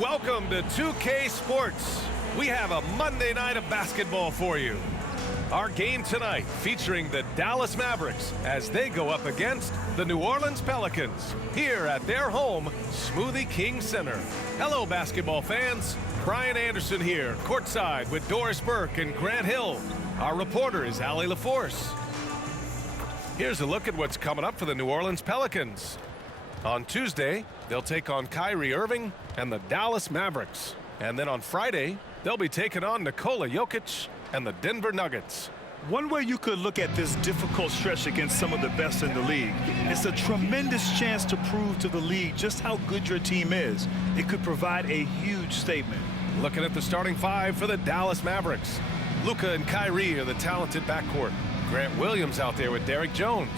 Welcome to 2K Sports. We have a Monday night of basketball for you. Our game tonight featuring the Dallas Mavericks as they go up against the New Orleans Pelicans here at their home, Smoothie King Center. Hello, basketball fans. Brian Anderson here, courtside with Doris Burke and Grant Hill. Our reporter is Allie LaForce. Here's a look at what's coming up for the New Orleans Pelicans. On Tuesday, they'll take on Kyrie Irving and the Dallas Mavericks. And then on Friday, they'll be taking on Nikola Jokic and the Denver Nuggets. One way you could look at this difficult stretch against some of the best in the league, it's a tremendous chance to prove to the league just how good your team is. It could provide a huge statement. Looking at the starting five for the Dallas Mavericks. Luka and Kyrie are the talented backcourt. Grant Williams out there with Derrick Jones.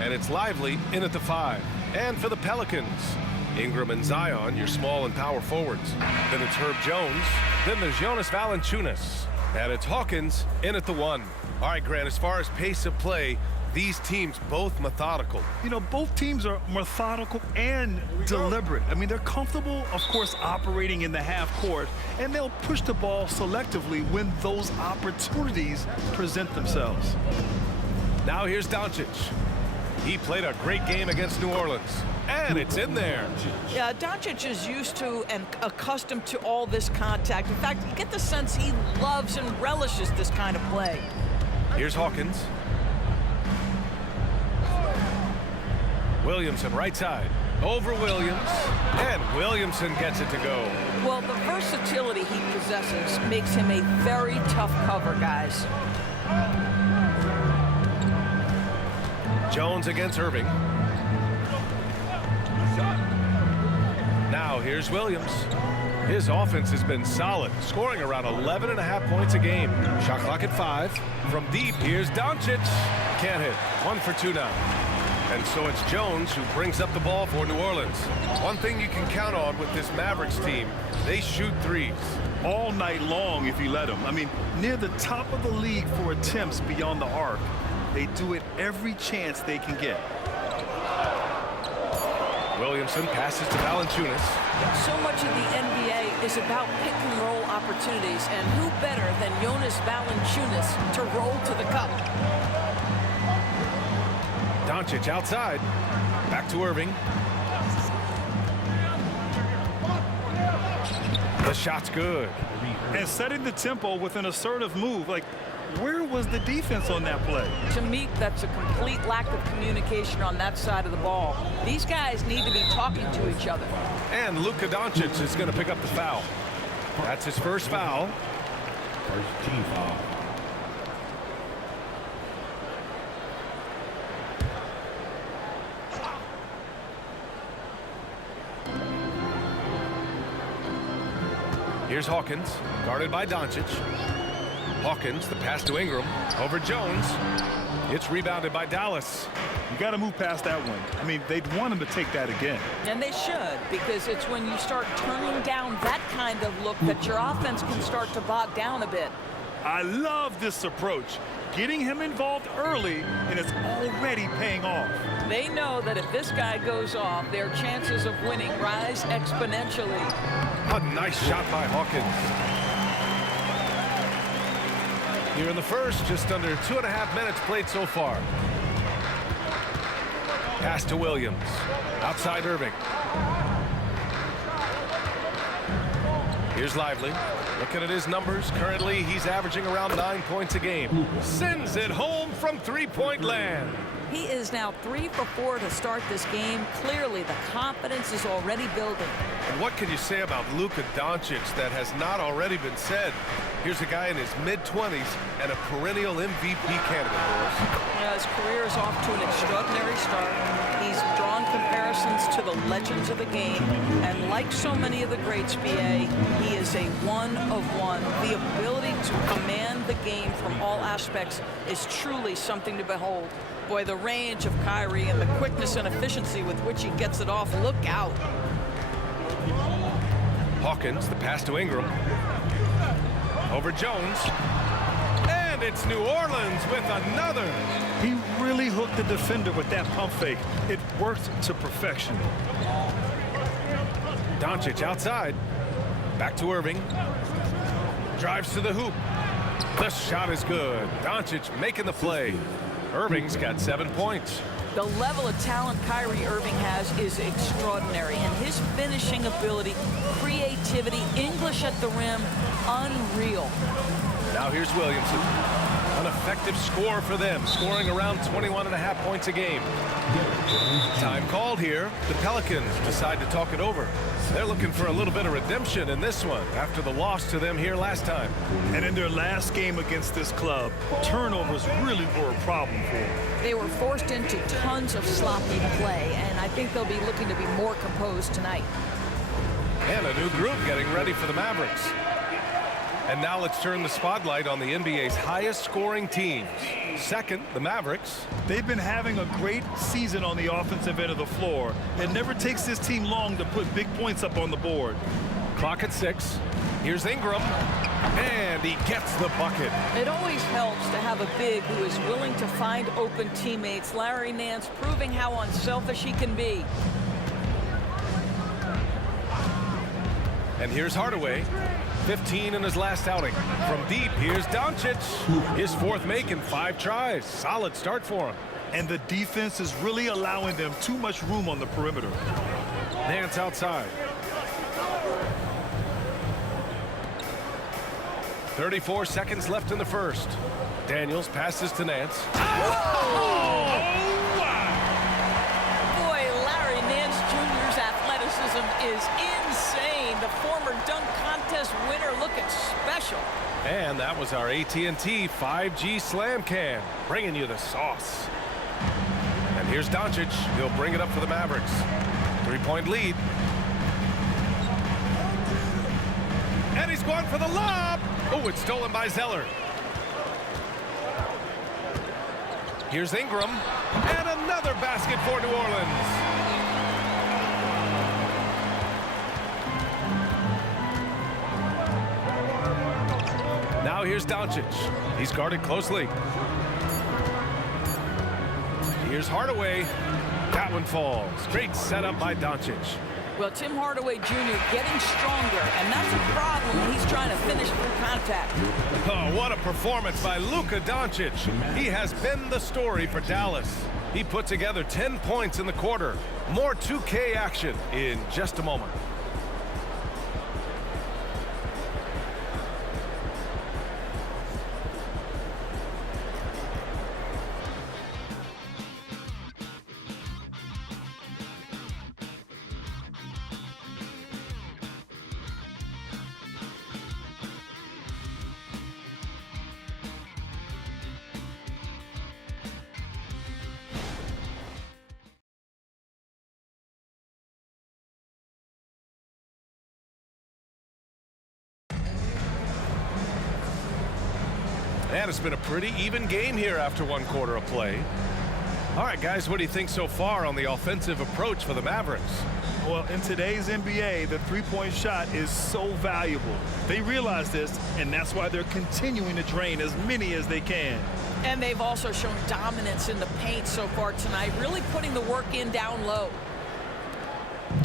And it's Lively in at the five. And for the Pelicans, Ingram and Zion, your small and power forwards. Then it's Herb Jones. Then there's Jonas Valanciunas. And it's Hawkins in at the one. All right, Grant, as far as pace of play, these teams both methodical. You know, both teams are methodical and deliberate. I mean, they're comfortable, of course, operating in the half court, and they'll push the ball selectively when those opportunities present themselves. Now here's Doncic. He played a great game against New Orleans. And it's in there. Yeah, Doncic is used to and accustomed to all this contact. In fact, you get the sense he loves and relishes this kind of play. Here's Hawkins. Williamson right side. Over Williams. And Williamson gets it to go. Well, the versatility he possesses makes him a very tough cover, guys. Jones against Irving. Now here's Williams. His offense has been solid, scoring around 11.5 points a game. Shot clock at 5. From deep, here's Doncic. Can't hit. 1 for 2 now. And so it's Jones who brings up the ball for New Orleans. One thing you can count on with this Mavericks team, they shoot threes. All night long if you let them. I mean, near the top of the league for attempts beyond the arc. They do it every chance they can get. Williamson passes to Valanciunas. So much of the NBA is about pick-and-roll opportunities, and who better than Jonas Valanciunas to roll to the cup? Doncic outside. Back to Irving. The shot's good. And setting the tempo with an assertive move, like, where was the defense on that play? To me, that's a complete lack of communication on that side of the ball. These guys need to be talking to each other. And Luka Doncic is going to pick up the foul. That's his first foul. First team foul. Here's Hawkins, guarded by Doncic. Hawkins, the pass to Ingram, over Jones. It's rebounded by Dallas. You got to move past that one. I mean, they'd want him to take that again. And they should, because it's when you start turning down that kind of look that your offense can start to bog down a bit. I love this approach. Getting him involved early, and it's already paying off. They know that if this guy goes off, their chances of winning rise exponentially. A nice shot by Hawkins. Here in the first, just under 2.5 minutes played so far. Pass to Williams. Outside Irving. Here's Lively. Looking at his numbers, currently he's averaging around 9 points a game. Sends it home from three-point land. He is now 3 for 4 to start this game. Clearly, the confidence is already building. And what can you say about Luka Doncic that has not already been said? Here's a guy in his mid-20s and a perennial MVP candidate, Boris. His career is off to an extraordinary start. He's drawn comparisons to the legends of the game. And like so many of the greats, BA, he is a one-of-one. The ability to command the game from all aspects is truly something to behold. Boy, the range of Kyrie and the quickness and efficiency with which he gets it off, look out. Hawkins, the pass to Ingram. Over Jones. And it's New Orleans with another. He really hooked the defender with that pump fake. It worked to perfection. Doncic outside. Back to Irving. Drives to the hoop. The shot is good. Doncic making the play. Irving's got 7 points. The level of talent Kyrie Irving has is extraordinary, and his finishing ability, creativity, English at the rim, unreal. Now here's Williamson. An effective score for them, scoring around 21.5 points a game. Time called here. The Pelicans decide to talk it over. They're looking for a little bit of redemption in this one after the loss to them here last time. And in their last game against this club, turnovers really were a problem for them. They were forced into tons of sloppy play, and I think they'll be looking to be more composed tonight. And a new group getting ready for the Mavericks. And now let's turn the spotlight on the NBA's highest scoring teams. Second, the Mavericks. They've been having a great season on the offensive end of the floor. It never takes this team long to put big points up on the board. Clock at 6. Here's Ingram. And he gets the bucket. It always helps to have a big who is willing to find open teammates. Larry Nance proving how unselfish he can be. And here's Hardaway. 15 in his last outing. From deep, here's Doncic. His fourth make in 5 tries. Solid start for him. And the defense is really allowing them too much room on the perimeter. Nance outside. 34 seconds left in the first. Daniels passes to Nance. Boy, Larry Nance Jr.'s athleticism is insane. The former dunk contest winner looking special. And that was our AT&T 5G Slam Cam, bringing you the sauce. And here's Doncic. He'll bring it up for the Mavericks. 3-point lead. And he's going for the lob. Oh, it's stolen by Zeller. Here's Ingram. And another basket for New Orleans. Now here's Doncic. He's guarded closely. Here's Hardaway. That one falls. Great setup by Doncic. Well, Tim Hardaway Jr. getting stronger, and that's a problem when he's trying to finish through contact. Oh, what a performance by Luka Doncic. He has been the story for Dallas. He put together 10 points in the quarter. More 2K action in just a moment. And it's been a pretty even game here after 1 quarter of play. All right, guys, what do you think so far on the offensive approach for the Mavericks? Well, in today's NBA, the three-point shot is so valuable. They realize this, and that's why they're continuing to drain as many as they can. And they've also shown dominance in the paint so far tonight, really putting the work in down low.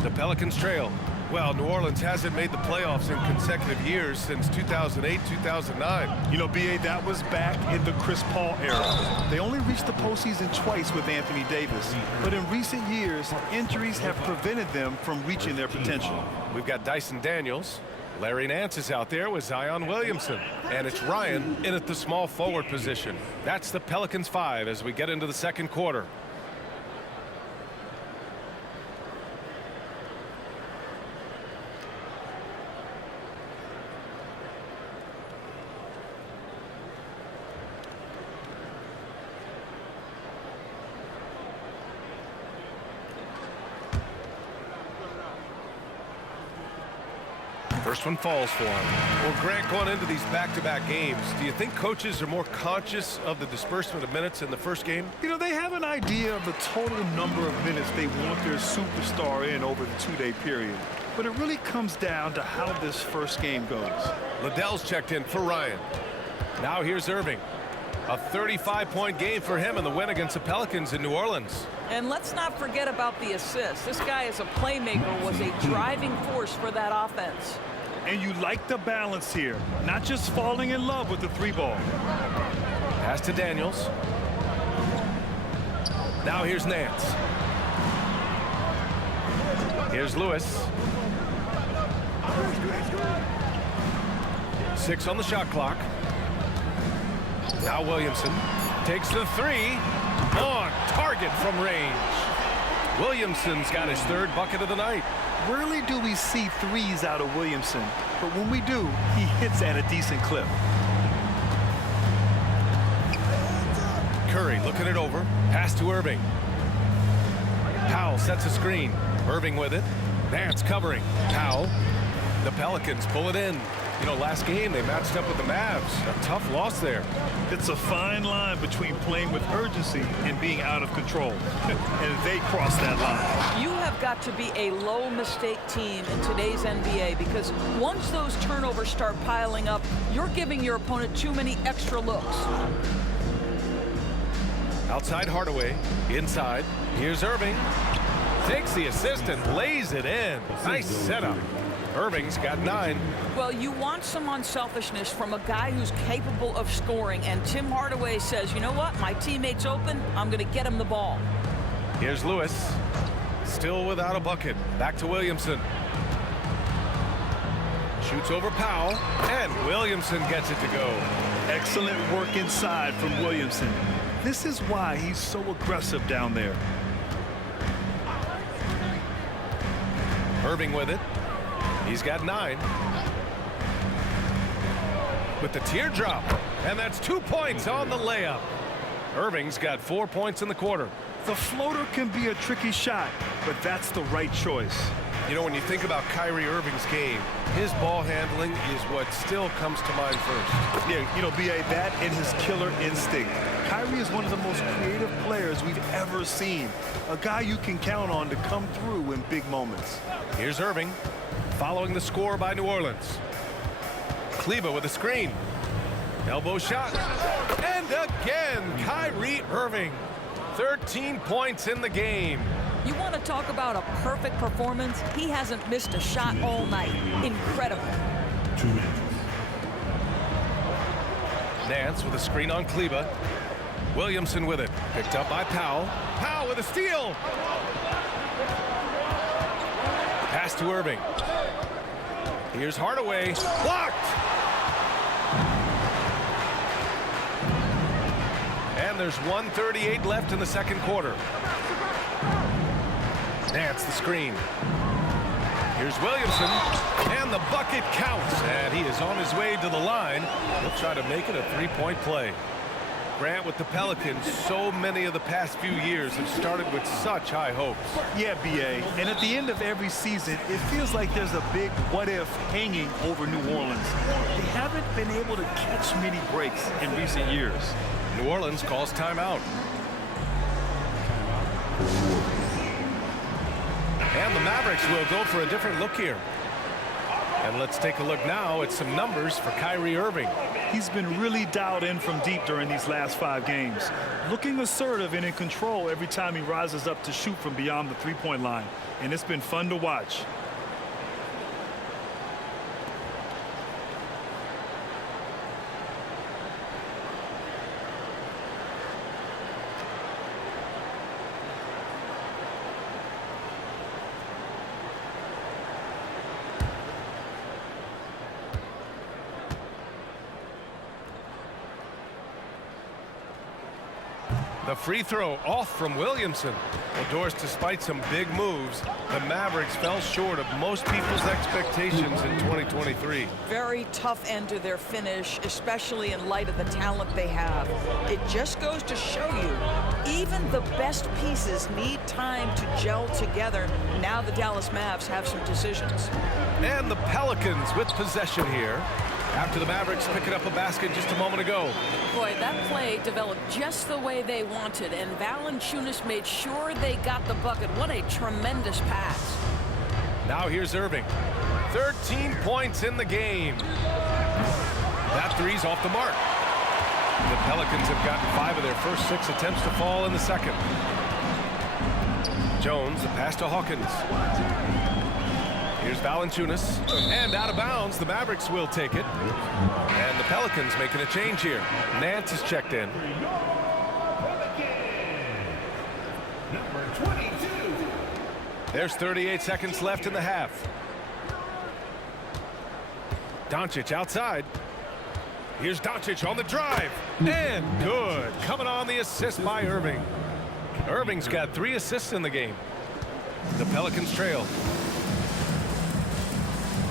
The Pelicans trail. Well, New Orleans hasn't made the playoffs in consecutive years since 2008, 2009. You know, B.A., that was back in the Chris Paul era. They only reached the postseason twice with Anthony Davis. But in recent years, injuries have prevented them from reaching their potential. We've got Dyson Daniels. Larry Nance is out there with Zion Williamson. And it's Ryan in at the small forward position. That's the Pelicans 5 as we get into the second quarter. First one falls for him. Well, Grant, going into these back-to-back games, do you think coaches are more conscious of the disbursement of minutes in the first game? You know, they have an idea of the total number of minutes they want their superstar in over the 2-day period. But it really comes down to how this first game goes. Liddell's checked in for Ryan. Now here's Irving. A 35-point game for him in the win against the Pelicans in New Orleans. And let's not forget about the assist. This guy as a playmaker was a driving force for that offense. And you like the balance here, not just falling in love with the 3-ball. Pass to Daniels. Now here's Nance. Here's Lewis. 6 on the shot clock. Now Williamson takes the 3. On target from range. Williamson's got his 3rd bucket of the night. Rarely do we see 3s out of Williamson, but when we do, he hits at a decent clip. Curry looking it over. Pass to Irving. Powell sets a screen. Irving with it. Nance covering. Powell. The Pelicans pull it in. You know, last game they matched up with the Mavs. A tough loss there. It's a fine line between playing with urgency and being out of control. And they cross that line. You have got to be a low mistake team in today's NBA, because once those turnovers start piling up, you're giving your opponent too many extra looks. Outside Hardaway. Inside. Here's Irving. Takes the assist and lays it in. Nice setup. Irving's got 9. Well, you want some unselfishness from a guy who's capable of scoring, and Tim Hardaway says, you know what, my teammate's open, I'm going to get him the ball. Here's Lewis. Still without a bucket. Back to Williamson. Shoots over Powell, and Williamson gets it to go. Excellent work inside from Williamson. This is why he's so aggressive down there. Irving with it. He's got 9. With the teardrop, and that's 2 points on the layup. Irving's got 4 points in the quarter. The floater can be a tricky shot, but that's the right choice. You know, when you think about Kyrie Irving's game, his ball handling is what still comes to mind first. Yeah, you know, B.A., that and his killer instinct. Kyrie is one of the most creative players we've ever seen. A guy you can count on to come through in big moments. Here's Irving, following the score by New Orleans. Kleba with a screen. Elbow shot. And again, Kyrie Irving. 13 points in the game. You want to talk about a perfect performance? He hasn't missed a shot all night. Incredible. 2 minutes. Nance with a screen on Kleba. Williamson with it. Picked up by Powell. Powell with a steal. Pass to Irving. Here's Hardaway. Blocked. And there's 1:38 left in the second quarter. Nance the screen. Here's Williamson. And the bucket counts. And he is on his way to the line. He'll try to make it a 3-point play. Grant, with the Pelicans, so many of the past few years have started with such high hopes. Yeah, B.A., and at the end of every season, it feels like there's a big what-if hanging over New Orleans. They haven't been able to catch many breaks in recent years. New Orleans calls timeout. And the Mavericks will go for a different look here. And let's take a look now at some numbers for Kyrie Irving. He's been really dialed in from deep during these last 5 games. Looking assertive and in control every time he rises up to shoot from beyond the 3-point line. And it's been fun to watch. The free throw off from Williamson. Well, Doris, despite some big moves, the Mavericks fell short of most people's expectations in 2023. Very tough end to their finish, especially in light of the talent they have. It just goes to show you, even the best pieces need time to gel together. Now the Dallas Mavs have some decisions. And the Pelicans with possession here, after the Mavericks picking up a basket just a moment ago. Boy, that play developed just the way they wanted, and Valanciunas made sure they got the bucket. What a tremendous pass. Now here's Irving. 13 points in the game. That three's off the mark. The Pelicans have gotten 5 of their first 6 attempts to fall in the second. Jones, the pass to Hawkins. Here's Valanciunas, and out of bounds. The Mavericks will take it. And the Pelicans making a change here. Nance is checked in. Number 22. There's 38 seconds left in the half. Doncic outside. Here's Doncic on the drive. And good. Coming on the assist by Irving. Irving's got 3 assists in the game. The Pelicans trail.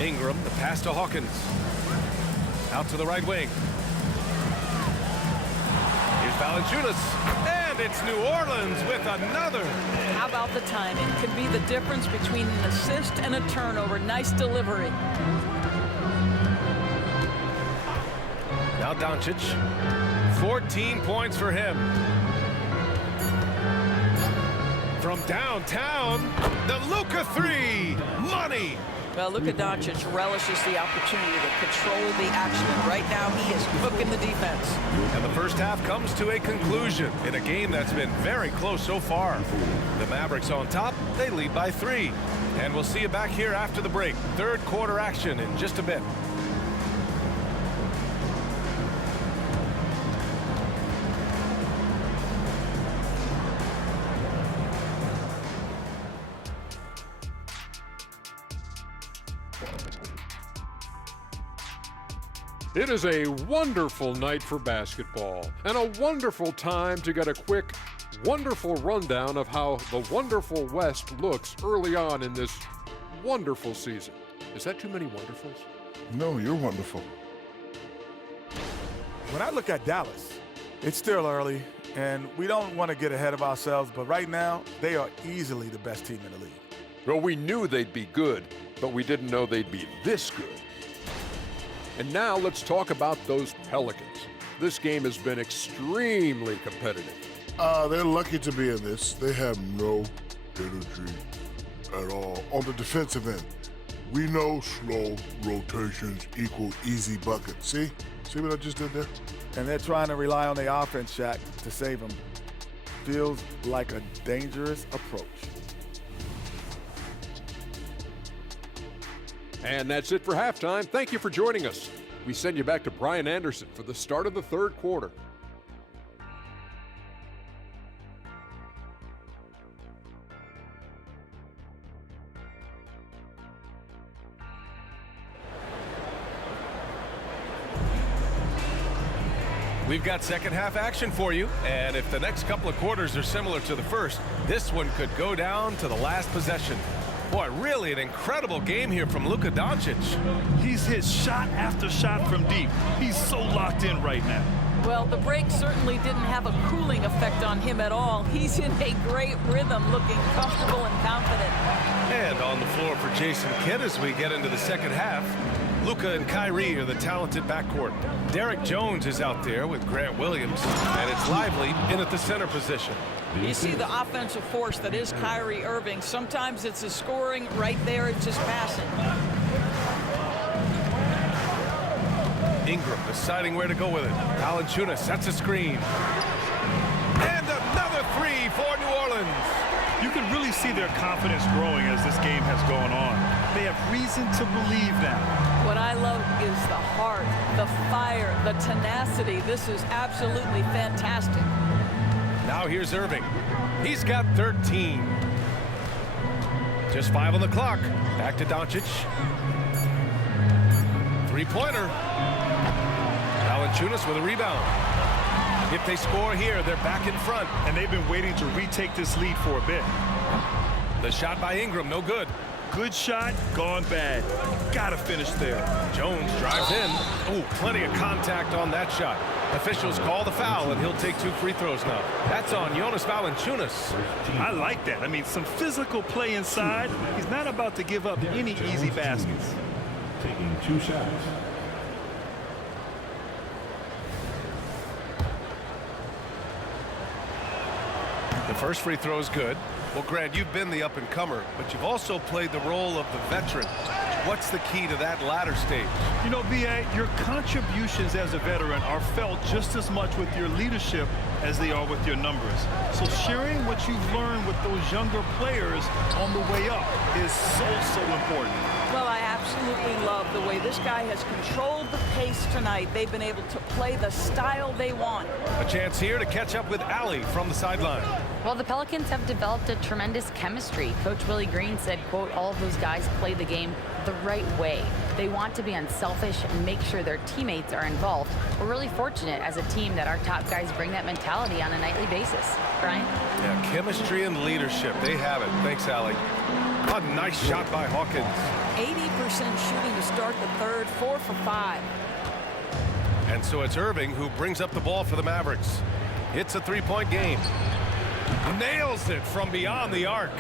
Ingram, the pass to Hawkins. Out to the right wing. Here's Valanciunas. And it's New Orleans with another. How about the timing? Could be the difference between an assist and a turnover. Nice delivery. Now Doncic. 14 points for him. From downtown, the Luka 3. Money. Well, Luka Doncic relishes the opportunity to control the action. And right now, he is cooking the defense. And the first half comes to a conclusion in a game that's been very close so far. The Mavericks on top. They lead by 3. And we'll see you back here after the break. Third quarter action in just a bit. It is a wonderful night for basketball and a wonderful time to get a quick, wonderful rundown of how the wonderful West looks early on in this wonderful season. Is that too many wonderfuls? No, you're wonderful. When I look at Dallas, it's still early, and we don't want to get ahead of ourselves, but right now, they are easily the best team in the league. Well, we knew they'd be good, but we didn't know they'd be this good. And now let's talk about those Pelicans. This game has been extremely competitive. They're lucky to be in this. They have no energy at all. On the defensive end, we know slow rotations equal easy buckets. See? See what I just did there? And they're trying to rely on the offense, Shaq, to save them. Feels like a dangerous approach. And that's it for halftime. Thank you for joining us. We send you back to Brian Anderson for the start of the third quarter. We've got second half action for you, and if the next couple of quarters are similar to the first, this one could go down to the last possession. Boy, really an incredible game here from Luka Doncic. He's hit shot after shot from deep. He's so locked in right now. Well, the break certainly didn't have a cooling effect on him at all. He's in a great rhythm, looking comfortable and confident. And on the floor for Jason Kidd as we get into the second half. Luka and Kyrie are the talented backcourt. Derek Jones is out there with Grant Williams, and it's Lively in at the center position. You see the offensive force that is Kyrie Irving. Sometimes it's a scoring, right there it's just passing. Ingram deciding where to go with it. Valanciunas sets a screen. And another 3 for New Orleans. You can really see their confidence growing as this game has gone on. They have reason to believe now. What I love is the heart, the fire, the tenacity. This is absolutely fantastic. Now here's Irving. He's got 13. Just 5 on the clock. Back to Doncic. Three-pointer. Valanciunas with a rebound. If they score here, they're back in front. And they've been waiting to retake this lead for a bit. The shot by Ingram, no good. Good shot, gone bad. Gotta finish there. Jones drives in. Oh, plenty of contact on that shot. Officials call the foul, and he'll take 2 free throws now. That's on Jonas Valanciunas. I like that. I mean, some physical play inside. He's not about to give up any easy baskets. Taking 2 shots. The first free throw is good. Well, Grant, you've been the up-and-comer, but you've also played the role of the veteran. What's the key to that latter stage? You know, B.A., your contributions as a veteran are felt just as much with your leadership as they are with your numbers. So sharing what you've learned with those younger players on the way up is so important. absolutely love the way this guy has controlled the pace tonight. They've been able to play the style they want. A chance here to catch up with Allie from the sideline. Well, the Pelicans have developed a tremendous chemistry. Coach Willie Green said, quote, all of those guys play the game the right way. They want to be unselfish and make sure their teammates are involved. We're really fortunate as a team that our top guys bring that mentality on a nightly basis. Brian? Yeah, chemistry and leadership. They have it. Thanks, Allie. A nice shot by Hawkins. 80% shooting to start the third, 4 for 5. And so it's Irving who brings up the ball for the Mavericks. It's a three-point game. Nails it from beyond the arc.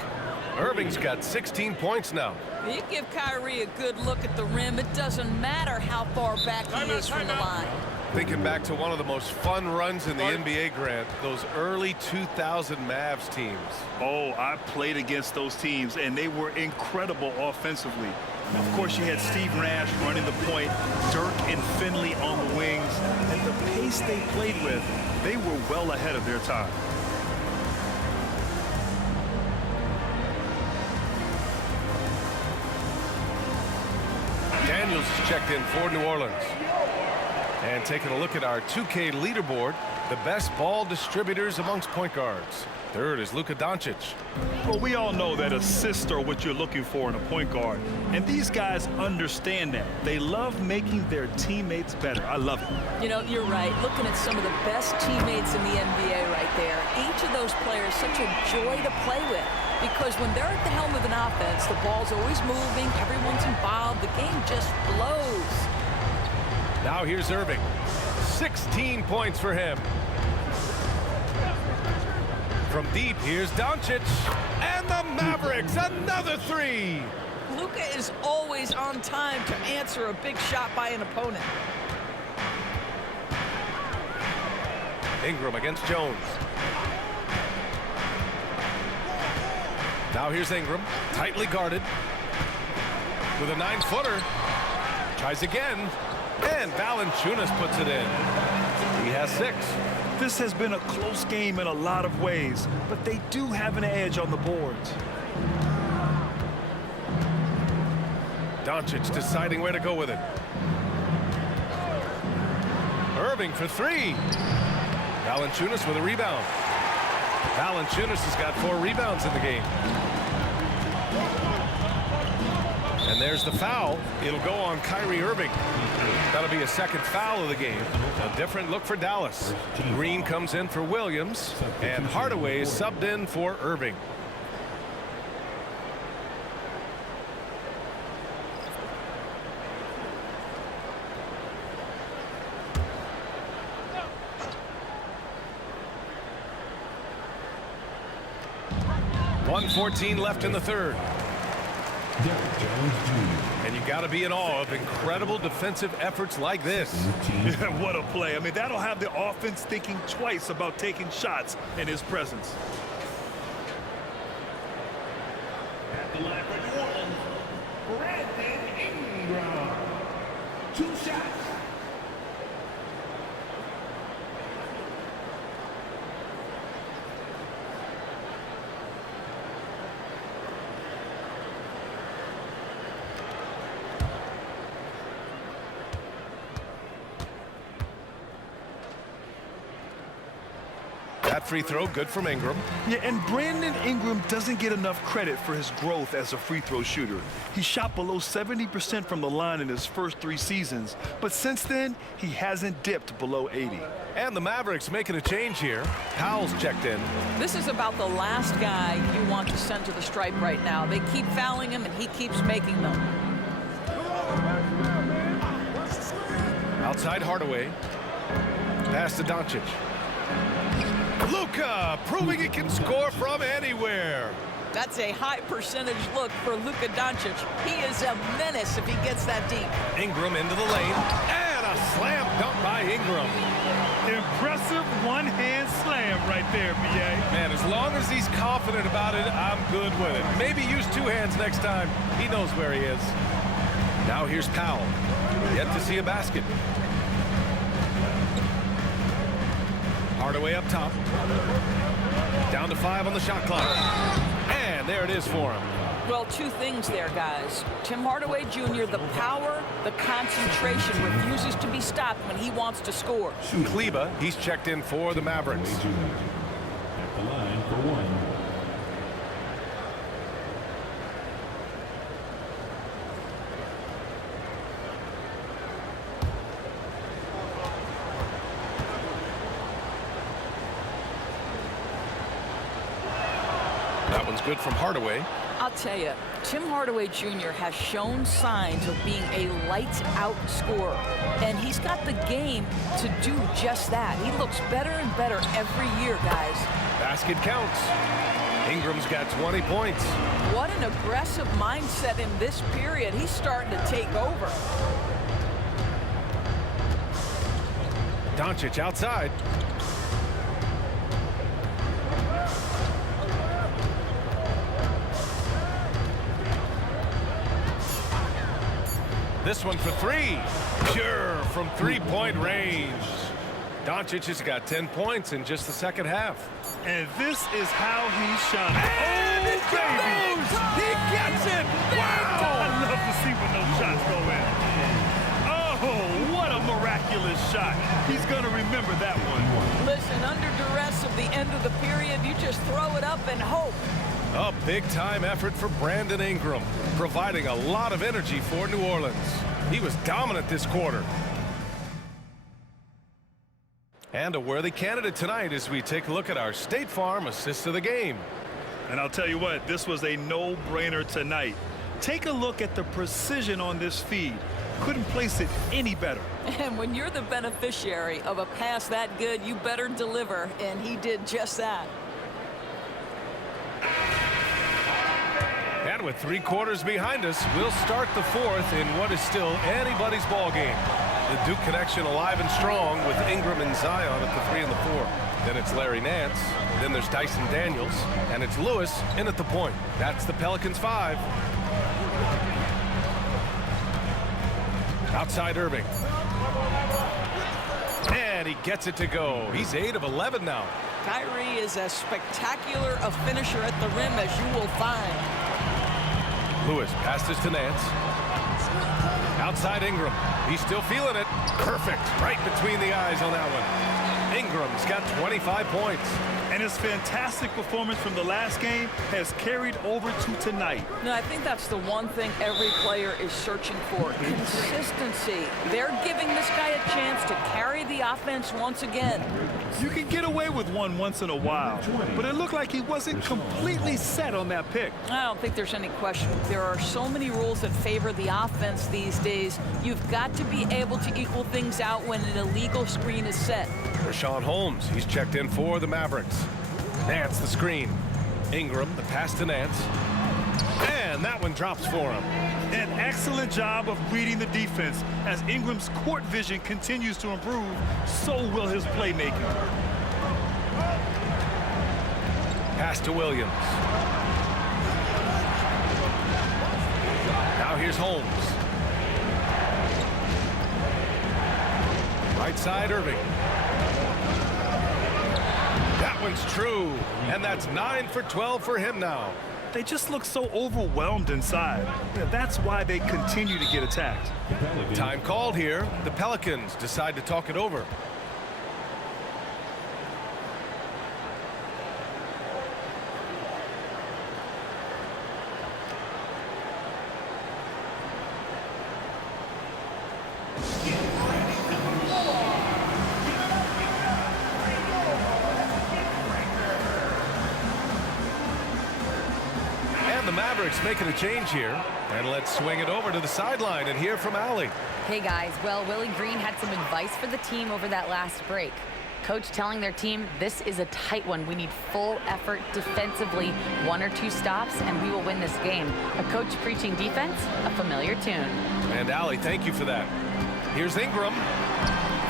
Irving's got 16 points now. You give Kyrie a good look at the rim. It doesn't matter how far back he is from the line. Thinking back to one of the most fun runs in the NBA, Grant, those early 2000 Mavs teams. Oh, I played against those teams, and they were incredible offensively. Of course, you had Steve Nash running the point, Dirk and Finley on the wings, and the pace they played with, they were well ahead of their time. Daniels is checked in for New Orleans. And taking a look at our 2K leaderboard, the best ball distributors amongst point guards. Third is Luka Doncic. Well, we all know that assists are what you're looking for in a point guard. And these guys understand that. They love making their teammates better. I love it. You know, you're right. Looking at some of the best teammates in the NBA right there. Each of those players such a joy to play with. Because when they're at the helm of an offense, the ball's always moving, everyone's involved, the game just flows. Now here's Irving. 16 points for him. From deep, here's Doncic. And the Mavericks, another three. Luka is always on time to answer a big shot by an opponent. Ingram against Jones. Now here's Ingram, tightly guarded. With a 9-footer. Tries again. And Valanciunas puts it in. He has 6. This has been a close game in a lot of ways, but they do have an edge on the boards. Doncic deciding where to go with it. Irving for 3. Valanciunas with a rebound. Valanciunas has got 4 rebounds in the game. And there's the foul. It'll go on Kyrie Irving. That'll be a second foul of the game. A different look for Dallas. Green comes in for Williams, and Hardaway is subbed in for Irving. .114 left in the third. And you got to be in awe of incredible defensive efforts like this. Yeah, what a play. I mean, that'll have the offense thinking twice about taking shots in his presence. At the line for New Orleans, Brandon Ingram. 2 shots. That free throw good from Ingram. Yeah, and Brandon Ingram doesn't get enough credit for his growth as a free throw shooter. He shot below 70% from the line in his first 3 seasons, but since then, he hasn't dipped below 80. And the Mavericks making a change here. Powell's checked in. This is about the last guy you want to send to the stripe right now. They keep fouling him, and he keeps making them. Outside Hardaway. Pass to Doncic. Luka proving he can score from anywhere. That's a high percentage look for Luka Doncic. He is a menace if he gets that deep. Ingram into the lane. And a slam dunk by Ingram. Impressive one-hand slam right there, B.A. Man, as long as he's confident about it, I'm good with it. Maybe use 2 hands next time. He knows where he is. Now here's Powell. Yet to see a basket. Hardaway up top. Down to 5 on the shot clock. And there it is for him. Well, two things there, guys. Tim Hardaway Jr., the power, the concentration, refuses to be stopped when he wants to score. Kleba, he's checked in for the Mavericks. At the line for one. That one's good from Hardaway. I'll tell you, Tim Hardaway Jr. has shown signs of being a lights-out scorer, and he's got the game to do just that. He looks better and better every year, guys. Basket counts. Ingram's got 20 points. What an aggressive mindset in this period. He's starting to take over. Doncic outside. This one for three. Pure from three-point range. Doncic has got 10 points in just the second half. And this is how he shines. And it goes! He gets it! Wow! I love to see when those shots go in. Oh, what a miraculous shot. He's going to remember that one. Listen, under duress of the end of the period, you just throw it up and hope. A big-time effort for Brandon Ingram, providing a lot of energy for New Orleans. He was dominant this quarter. And a worthy candidate tonight as we take a look at our State Farm assist of the game. And I'll tell you what, this was a no-brainer tonight. Take a look at the precision on this feed. Couldn't place it any better. And when you're the beneficiary of a pass that good, you better deliver, and he did just that. And with 3 quarters behind us, we'll start the fourth in what is still anybody's ball game. The Duke connection alive and strong with Ingram and Zion at the 3 and the 4. Then it's Larry Nance. Then there's Dyson Daniels. And it's Lewis in at the point. That's the Pelicans 5. Outside Irving. And he gets it to go. He's 8 of 11 now. Kyrie is as spectacular a finisher at the rim as you will find. Lewis passes to Nance. Outside Ingram. He's still feeling it. Perfect. Right between the eyes on that one. Ingram's got 25 points. And his fantastic performance from the last game has carried over to tonight. No, I think that's the one thing every player is searching for. Consistency. They're giving this guy a chance to carry the offense once again. You can get away with one once in a while, but it looked like he wasn't completely set on that pick. I don't think there's any question. There are so many rules that favor the offense these days. You've got to be able to equal things out when an illegal screen is set. Rashawn Holmes, he's checked in for the Mavericks. Nance the screen. Ingram, the pass to Nance. And that one drops for him. An excellent job of reading the defense. As Ingram's court vision continues to improve, so will his playmaking. Pass to Williams. Now here's Holmes. Right side Irving. That one's true, and that's 9 for 12 for him now. They just look so overwhelmed inside. That's why they continue to get attacked. Time called here. The Pelicans decide to talk it over. The Mavericks making a change here, and let's swing it over to the sideline and hear from Allie. Hey guys, well, Willie Green had some advice for the team over that last break. Coach telling their team, this is a tight one. We need full effort defensively, 1 or 2 stops, and we will win this game. A coach preaching defense, a familiar tune. And Allie, thank you for that. Here's Ingram.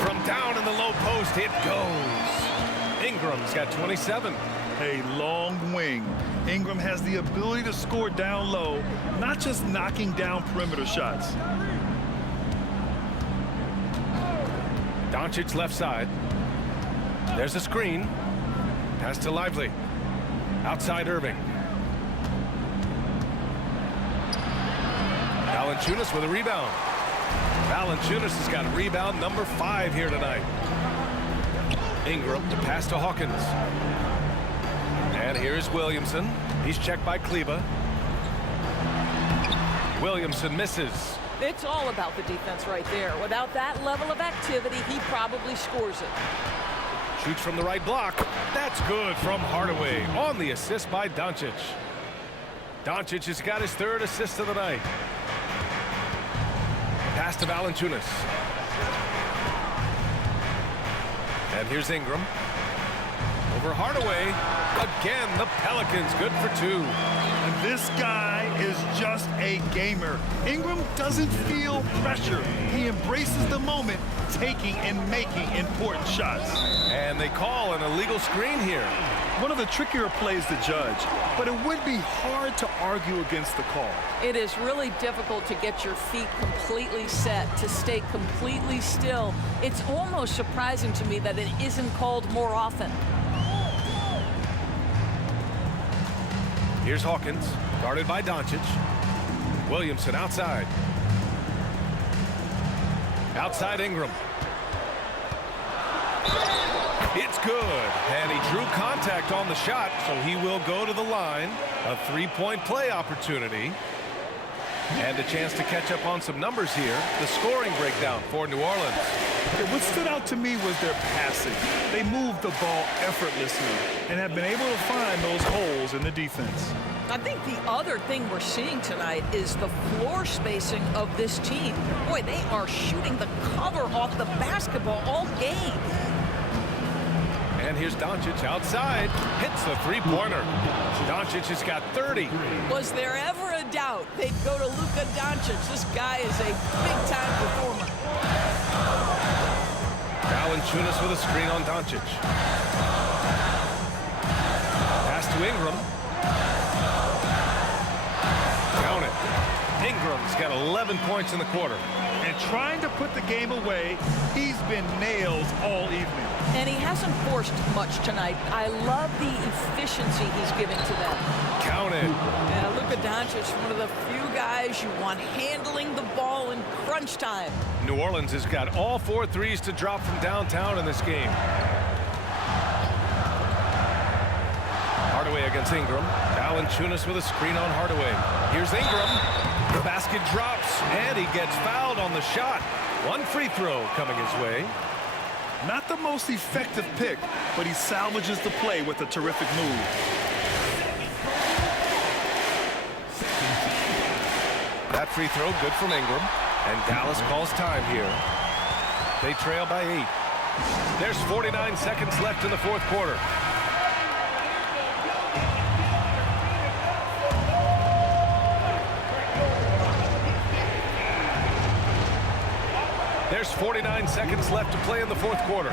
From down in the low post, it goes. Ingram's got 27. A long wing. Ingram has the ability to score down low, not just knocking down perimeter shots. Doncic left side. There's a screen. Pass to Lively. Outside Irving. Valanciunas with a rebound. Valanciunas has got rebound number 5 here tonight. Ingram to pass to Hawkins. And here's Williamson. He's checked by Kleba. Williamson misses. It's all about the defense right there. Without that level of activity, he probably scores it. Shoots from the right block. That's good from Hardaway on the assist by Doncic. Doncic has got his 3rd assist of the night. Pass to Valanciunas. And here's Ingram. Over Hardaway. Again, the Pelicans good for 2. And this guy is just a gamer. Ingram doesn't feel pressure. He embraces the moment, taking and making important shots. And they call an illegal screen here. One of the trickier plays to judge, but it would be hard to argue against the call. It is really difficult to get your feet completely set, to stay completely still. It's almost surprising to me that it isn't called more often. Here's Hawkins, guarded by Doncic. Williamson outside. Outside Ingram. It's good, and he drew contact on the shot, so he will go to the line. A 3-point play opportunity. And a chance to catch up on some numbers here. The scoring breakdown for New Orleans. What stood out to me was their passing. They moved the ball effortlessly and have been able to find those holes in the defense. I think the other thing we're seeing tonight is the floor spacing of this team. Boy, they are shooting the cover off the basketball all game. And here's Doncic outside. Hits the 3-pointer. Doncic has got 30. Was there ever a doubt they'd go to Luka Doncic? This guy is a big-time performer. Valanciunas with a screen on Doncic. Pass to Ingram. Count it. Ingram's got 11 points in the quarter. And trying to put the game away, he's been nailed all evening. And he hasn't forced much tonight. I love the efficiency he's giving to them. Count it. Yeah, Luka Doncic, one of the few guys you want handling the ball in crunch time. New Orleans has got all 4 threes to drop from downtown in this game. Hardaway against Ingram. Valanciunas with a screen on Hardaway. Here's Ingram. The basket drops, and he gets fouled on the shot. 1 free throw coming his way. Not the most effective pick, but he salvages the play with a terrific move. That free throw good from Ingram, and Dallas calls time here. They trail by 8. There's 49 seconds left in the 4th quarter. There's 49 seconds left to play in the 4th quarter.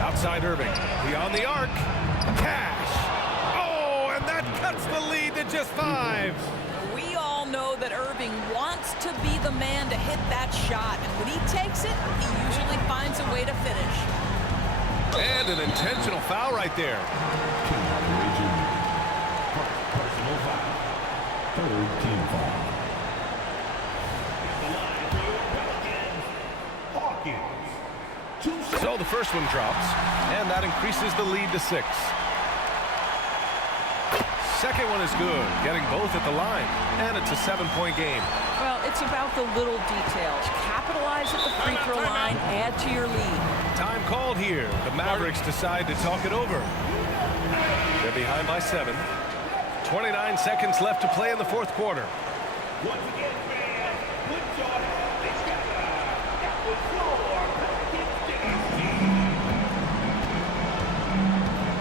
Outside Irving. Beyond the arc. Cash. Oh, and that cuts the lead to just 5. We all know that Irving wants to be the man to hit that shot. And when he takes it, he usually finds a way to finish. And an intentional foul right there. Personal foul. 3rd team foul. So the first one drops, and that increases the lead to 6. Second one is good, getting both at the line, and it's a 7-point game. Well, it's about the little details. Capitalize at the free throw line, add to your lead. Time called here. The Mavericks decide to talk it over. They're behind by 7. 29 seconds left to play in the 4th quarter.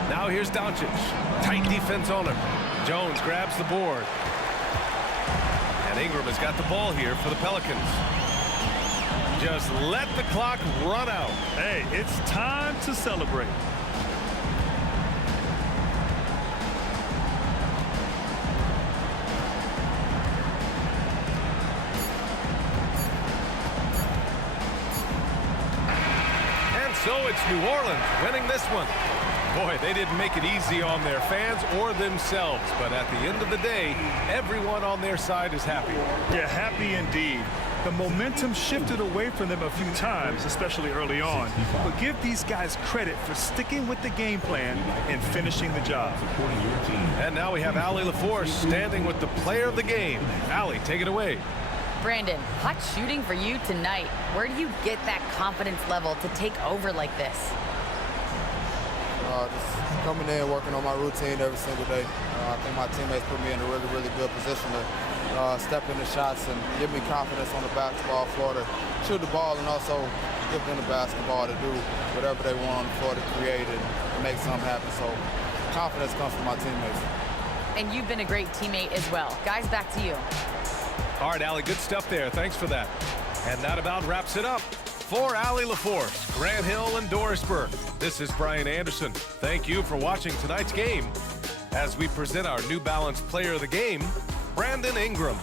Now here's Doncic. Tight defense on him. Jones grabs the board. And Ingram has got the ball here for the Pelicans. Just let the clock run out. Hey, it's time to celebrate. And so it's New Orleans winning this one. Boy, they didn't make it easy on their fans or themselves, but at the end of the day, everyone on their side is happy. Yeah, happy indeed. The momentum shifted away from them a few times, especially early on. But give these guys credit for sticking with the game plan and finishing the job. And now we have Allie LaForce standing with the player of the game. Allie, take it away. Brandon, hot shooting for you tonight. Where do you get that confidence level to take over like this? Just coming in, working on my routine every single day. I think my teammates put me in a really, really good position to step into shots and give me confidence on the basketball floor to shoot the ball and also give them the basketball to do whatever they want on the floor to create and make something happen. So confidence comes from my teammates. And you've been a great teammate as well. Guys, back to you. All right, Allie, good stuff there. Thanks for that. And that about wraps it up. For Allie LaForce, Grant Hill, and Doris Burke, this is Brian Anderson. Thank you for watching tonight's game as we present our New Balance Player of the Game, Brandon Ingram.